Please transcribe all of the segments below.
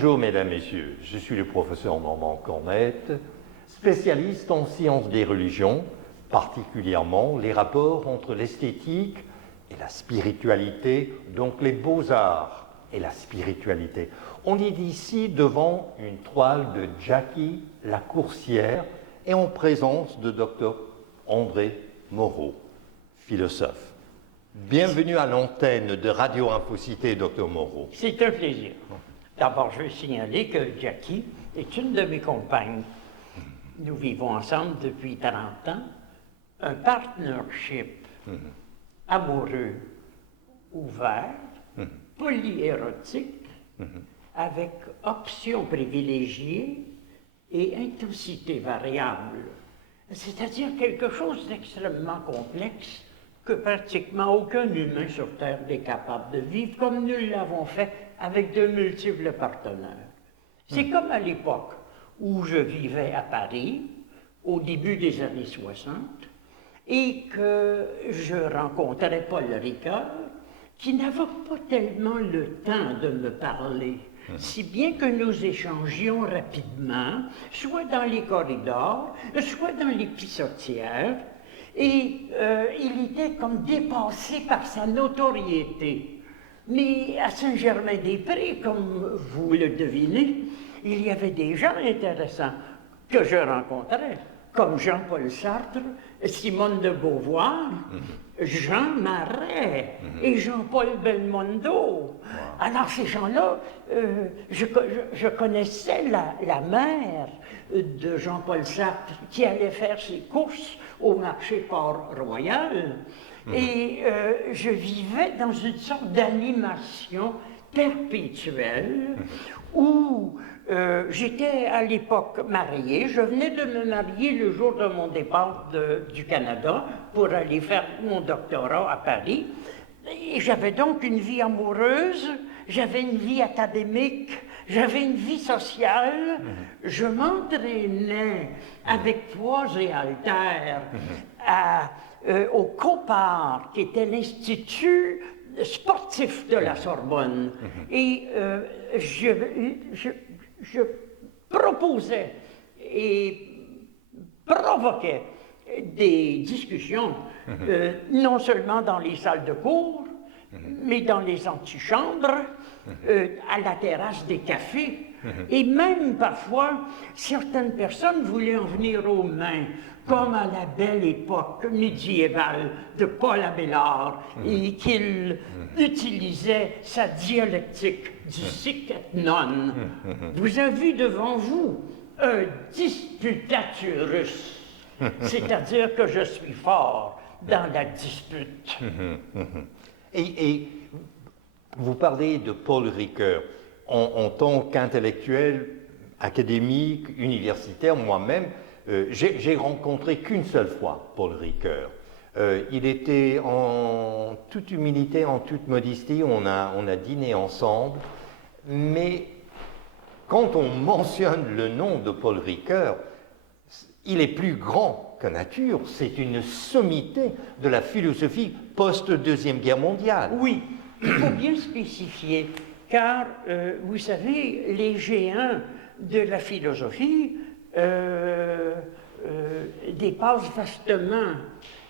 Bonjour mesdames, messieurs, je suis le professeur Normand Cornette, spécialiste en sciences des religions, particulièrement les rapports entre l'esthétique et la spiritualité, donc les beaux-arts et la spiritualité. On est ici devant une toile de Jackie Lacourcière et en présence de Dr André Moreau, philosophe. Bienvenue à l'antenne de Radio Infocité, Dr Moreau. C'est un plaisir. D'abord, je veux signaler que Jackie est une de mes compagnes. Nous vivons ensemble depuis 30 ans. Un partnership amoureux, ouvert, polyérotique, avec options privilégiées et intensité variable. C'est-à-dire quelque chose d'extrêmement complexe que pratiquement aucun humain sur Terre n'est capable de vivre comme nous l'avons fait avec de multiples partenaires. C'est comme à l'époque où je vivais à Paris, au début des années 60, et que je rencontrais Paul Ricoeur, qui n'avait pas tellement le temps de me parler, si bien que nous échangions rapidement, soit dans les corridors, soit dans les pissotières, et il était comme dépassé par sa notoriété. Mais à Saint-Germain-des-Prés, comme vous le devinez, il y avait des gens intéressants que je rencontrais, comme Jean-Paul Sartre, Simone de Beauvoir, Jean Marais et Jean-Paul Belmondo. Alors ces gens-là, je connaissais la mère de Jean-Paul Sartre qui allait faire ses courses au marché Port-Royal. Et je vivais dans une sorte d'animation perpétuelle où j'étais à l'époque mariée. Je venais de me marier le jour de mon départ du Canada pour aller faire mon doctorat à Paris. Et j'avais donc une vie amoureuse, j'avais une vie académique, j'avais une vie sociale. Je m'entraînais avec poids et haltères au COPAR, qui était l'Institut sportif de la Sorbonne. Et je proposais et provoquais des discussions, non seulement dans les salles de cours, mais dans les antichambres, à la terrasse des cafés. Et même parfois, certaines personnes voulaient en venir aux mains, comme à la belle époque médiévale de Paul Abélard, et qu'il utilisait sa dialectique du sic et non. Vous avez devant vous un disputaturus, c'est-à-dire que je suis fort dans la dispute. Et vous parlez de Paul Ricoeur. En tant qu'intellectuel, académique, universitaire, moi-même, j'ai rencontré qu'une seule fois Paul Ricoeur. Il était en toute humilité, en toute modestie, on a dîné ensemble, mais quand on mentionne le nom de Paul Ricoeur, il est plus grand que nature, c'est une sommité de la philosophie post-Deuxième Guerre mondiale. Oui, il faut bien spécifier, car vous savez, les géants de la philosophie dépassent vastement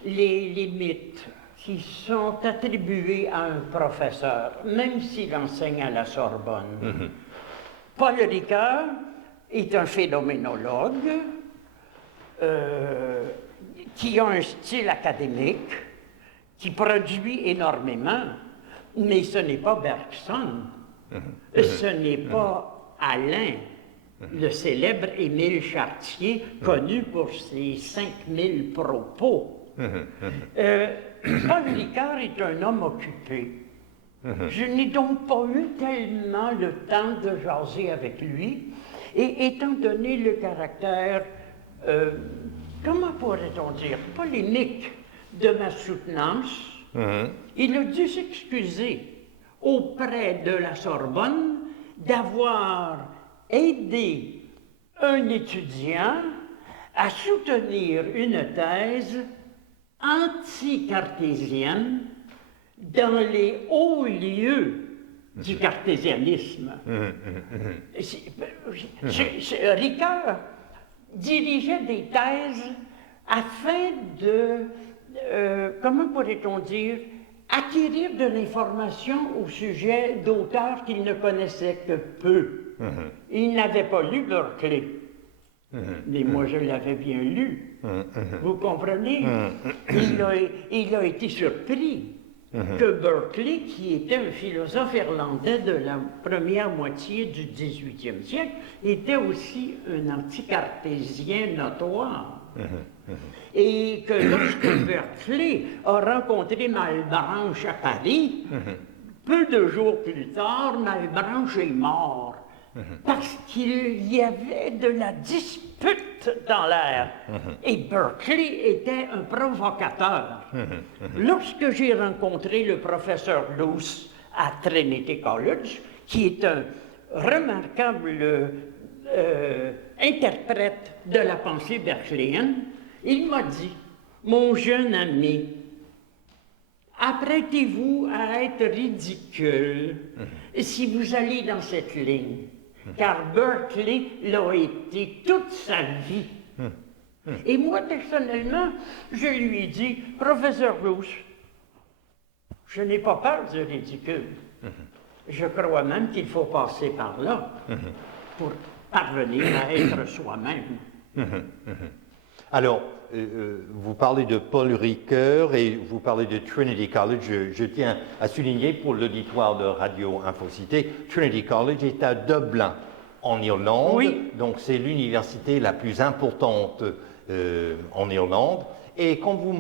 les limites qui sont attribuées à un professeur, même s'il enseigne à la Sorbonne. Paul Ricoeur est un phénoménologue qui a un style académique, qui produit énormément, mais ce n'est pas Bergson, ce n'est pas Alain, le célèbre Émile Chartier, connu pour ses 5000 propos. Paul Ricoeur est un homme occupé. Je n'ai donc pas eu tellement le temps de jaser avec lui, et étant donné le caractère, comment pourrait-on dire, polémique de ma soutenance, il a dû s'excuser auprès de la Sorbonne d'avoir aidé un étudiant à soutenir une thèse anti-cartésienne dans les hauts lieux du cartésianisme. Ricoeur dirigeait des thèses afin de, comment pourrait-on dire, acquérir de l'information au sujet d'auteurs qu'il ne connaissait que peu. Il n'avait pas lu Berkeley, mais moi je l'avais bien lu. Vous comprenez? Il a été surpris que Berkeley, qui était un philosophe irlandais de la première moitié du XVIIIe siècle, était aussi un anticartésien notoire. Et que lorsque Berkeley a rencontré Malebranche à Paris, peu de jours plus tard, Malebranche est mort. Parce qu'il y avait de la dispute dans l'air. Et Berkeley était un provocateur. Lorsque j'ai rencontré le professeur Luce à Trinity College, qui est un remarquable interprète de la pensée berkeleyenne, il m'a dit, mon jeune ami, apprêtez-vous à être ridicule si vous allez dans cette ligne, car Berkeley l'a été toute sa vie. Et moi, personnellement, je lui ai dit, professeur Luce, je n'ai pas peur du ridicule. Je crois même qu'il faut passer par là pour parvenir à être soi-même. Alors, vous parlez de Paul Ricoeur et vous parlez de Trinity College. Je tiens à souligner pour l'auditoire de Radio Infocité, Trinity College est à Dublin, en Irlande. Oui. Donc, c'est l'université la plus importante en Irlande. Et quand vous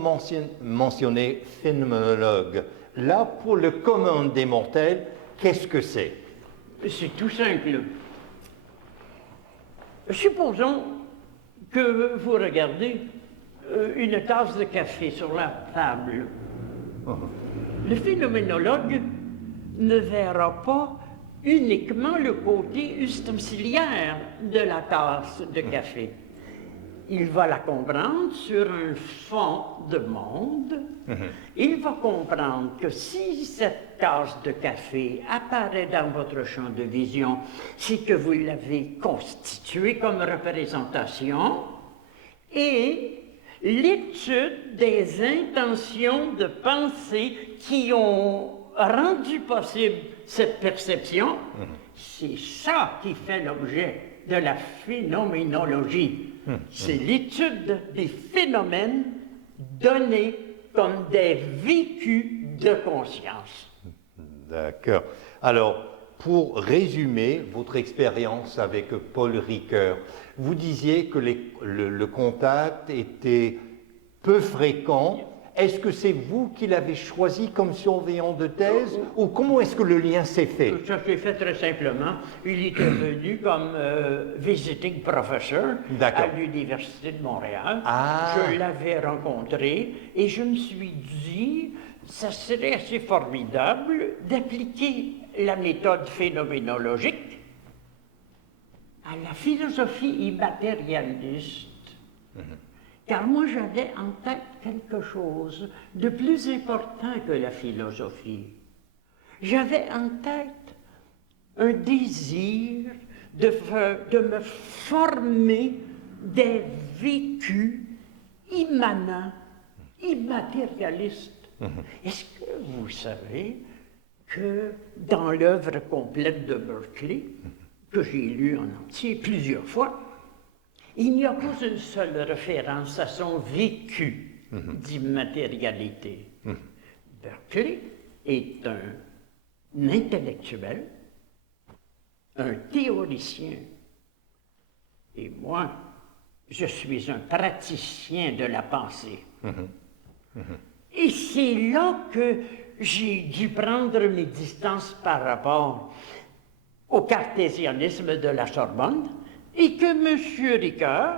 mentionnez phénoménologue, là, pour le commun des mortels, qu'est-ce que c'est? C'est tout simple. Supposons que vous regardez une tasse de café sur la table. Le phénoménologue ne verra pas uniquement le côté ustensiliaire de la tasse de café. Il va la comprendre sur un fond de monde. Il va comprendre que si cette tasse de café apparaît dans votre champ de vision, c'est que vous l'avez constituée comme représentation et l'étude des intentions de pensée qui ont rendu possible cette perception, c'est ça qui fait l'objet de la phénoménologie. C'est l'étude des phénomènes donnés comme des vécus de conscience. D'accord. Alors, pour résumer votre expérience avec Paul Ricoeur, vous disiez que le contact était peu fréquent. Est-ce que c'est vous qui l'avez choisi comme surveillant de thèse ou comment est-ce que le lien s'est fait? Ça s'est fait très simplement. Il était venu comme visiting professor à l'Université de Montréal. Je l'avais rencontré et je me suis dit, ça serait assez formidable d'appliquer la méthode phénoménologique à la philosophie immatérialiste. Car moi, j'avais en tête quelque chose de plus important que la philosophie. J'avais en tête un désir de me former des vécus immanents, immatérialistes. Est-ce que vous savez que dans l'œuvre complète de Berkeley, que j'ai lue en entier plusieurs fois, il n'y a pas une seule référence à son vécu d'immatérialité. Berkeley est un intellectuel, un théoricien, et moi, je suis un praticien de la pensée. Et c'est là que j'ai dû prendre mes distances par rapport au cartésianisme de la Sorbonne, et que M. Ricoeur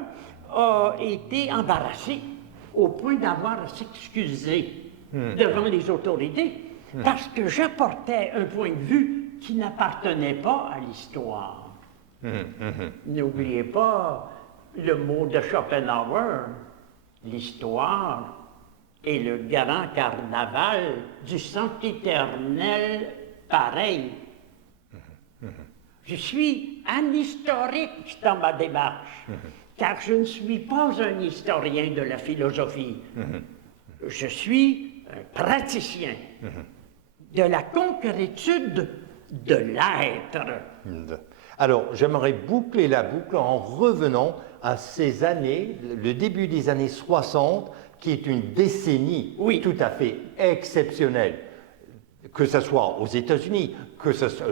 a été embarrassé au point d'avoir à s'excuser devant les autorités, parce que j'apportais un point de vue qui n'appartenait pas à l'histoire. N'oubliez pas le mot de Schopenhauer, l'histoire est le grand carnaval du sempiternel pareil. Je suis un historique dans ma démarche, car je ne suis pas un historien de la philosophie. Je suis un praticien de la concrétude de l'être. Alors, j'aimerais boucler la boucle en revenant à ces années, le début des années 60, qui est une décennie tout à fait exceptionnelle, que ce soit aux États-Unis, que ce soit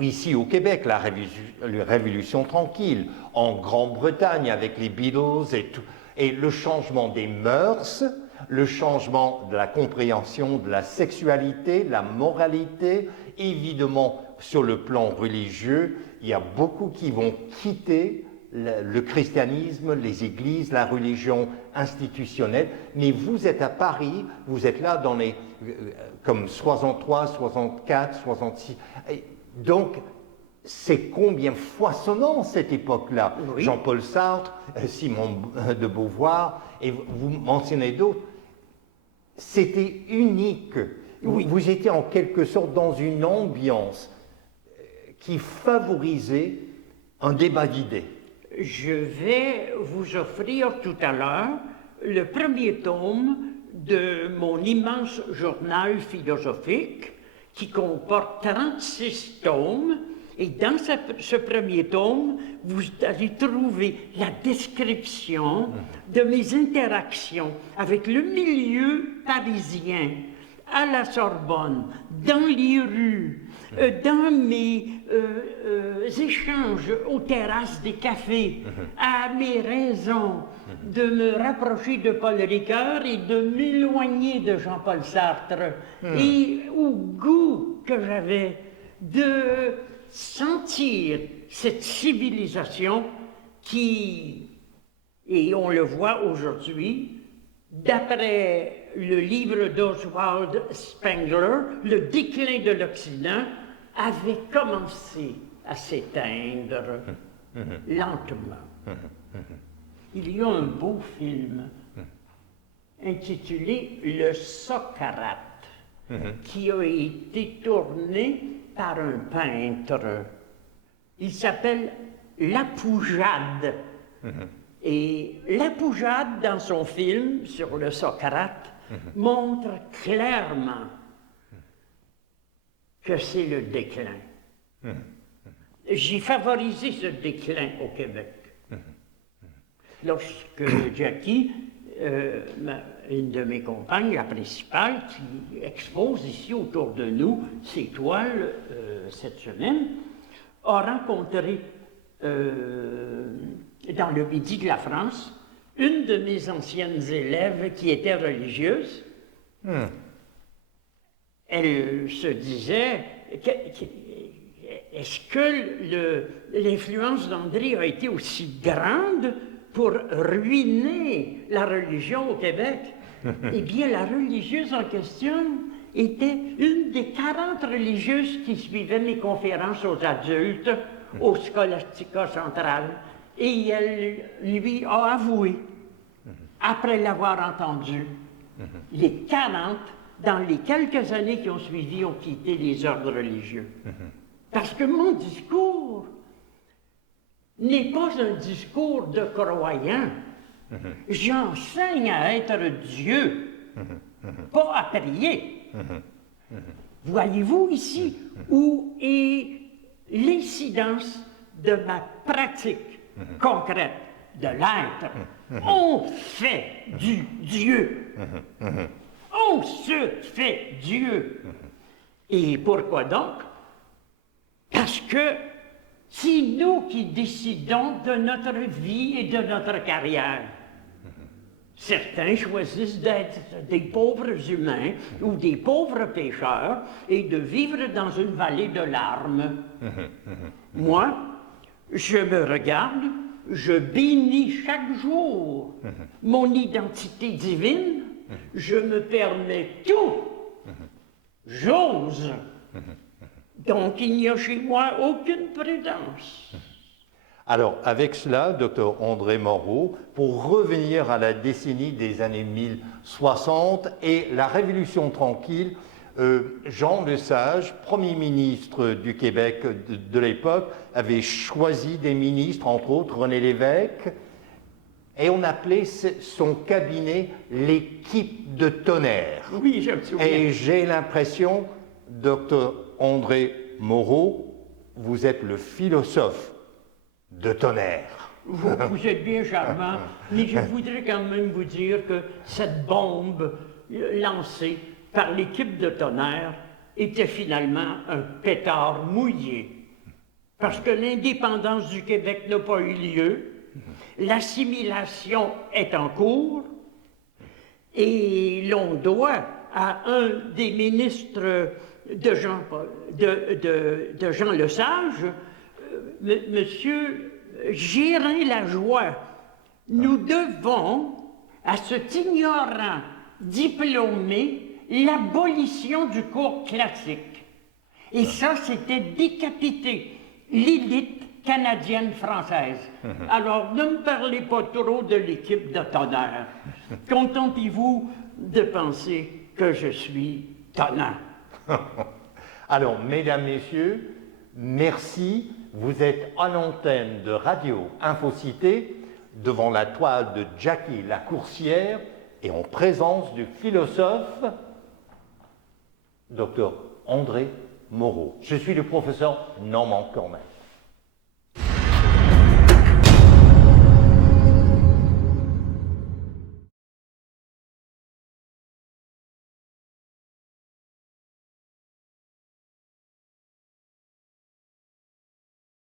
ici au Québec, la Révolution tranquille, en Grande-Bretagne avec les Beatles et tout, et le changement des mœurs, le changement de la compréhension de la sexualité, de la moralité, évidemment sur le plan religieux, il y a beaucoup qui vont quitter le christianisme, les églises, la religion institutionnelle, mais vous êtes à Paris, vous êtes là dans les comme 63, 64, 66. Donc, c'est combien foisonnant cette époque-là. Oui. Jean-Paul Sartre, Simone de Beauvoir, et vous mentionnez d'autres. C'était unique. Oui. Vous étiez en quelque sorte dans une ambiance qui favorisait un débat d'idées. Je vais vous offrir tout à l'heure le premier tome de mon immense journal philosophique qui comporte 36 tomes. Et dans ce premier tome, vous allez trouver la description de mes interactions avec le milieu parisien, à la Sorbonne, dans les rues, dans mes échanges aux terrasses des cafés, à mes raisons de me rapprocher de Paul Ricoeur et de m'éloigner de Jean-Paul Sartre, et au goût que j'avais de sentir cette civilisation qui, et on le voit aujourd'hui, d'après le livre d'Oswald Spengler, le déclin de l'Occident avait commencé à s'éteindre lentement. Il y a un beau film intitulé Le Socrate, qui a été tourné par un peintre. Il s'appelle La Poujade. Et La Poujade, dans son film sur le Socrate, montre clairement que c'est le déclin. J'ai favorisé ce déclin au Québec. Lorsque Jackie, une de mes compagnes, la principale, qui expose ici autour de nous ses toiles cette semaine, a rencontré dans le midi de la France une de mes anciennes élèves qui était religieuse. Elle se disait, est-ce que l'influence d'André a été aussi grande pour ruiner la religion au Québec? Eh bien, la religieuse en question était une des 40 religieuses qui suivaient mes conférences aux adultes au Scholastica Central. Et elle lui a avoué, après l'avoir entendu, les 40, dans les quelques années qui ont suivi, ont quitté les ordres religieux. Parce que mon discours n'est pas un discours de croyant. J'enseigne à être Dieu, pas à prier. Voyez-vous ici où est l'incidence de ma pratique concrète de l'être. On fait du Dieu. On se fait Dieu. Et pourquoi donc? Parce que c'est nous qui décidons de notre vie et de notre carrière. Certains choisissent d'être des pauvres humains ou des pauvres pécheurs et de vivre dans une vallée de larmes. Moi, je me regarde, je bénis chaque jour mon identité divine, je me permets tout, j'ose. Donc il n'y a chez moi aucune prudence. Alors, avec cela, Dr André Moreau, pour revenir à la décennie des années 1060 et la Révolution tranquille, Jean Lesage, Premier ministre du Québec de l'époque, avait choisi des ministres, entre autres René Lévesque, et on appelait son cabinet l'équipe de tonnerre. Oui, je me souviens. Et j'ai l'impression, docteur André Moreau, vous êtes le philosophe de tonnerre. Vous êtes bien charmant, mais je voudrais quand même vous dire que cette bombe lancée par l'équipe de tonnerre était finalement un pétard mouillé. Parce que l'indépendance du Québec n'a pas eu lieu, l'assimilation est en cours, et l'on doit à un des ministres de Jean Lesage, Monsieur Gérin-Lajoie, nous devons à cet ignorant diplômé l'abolition du cours classique. Et ça, c'était décapiter l'élite canadienne-française. Alors, ne me parlez pas trop de l'équipe de tonnerre. Contentez-vous de penser que je suis tonnant. Alors, mesdames, messieurs, merci. Vous êtes en antenne de Radio Infocité devant la toile de Jackie Lacourcière et en présence du philosophe Dr André Moreau. Je suis le professeur Normand Corneille.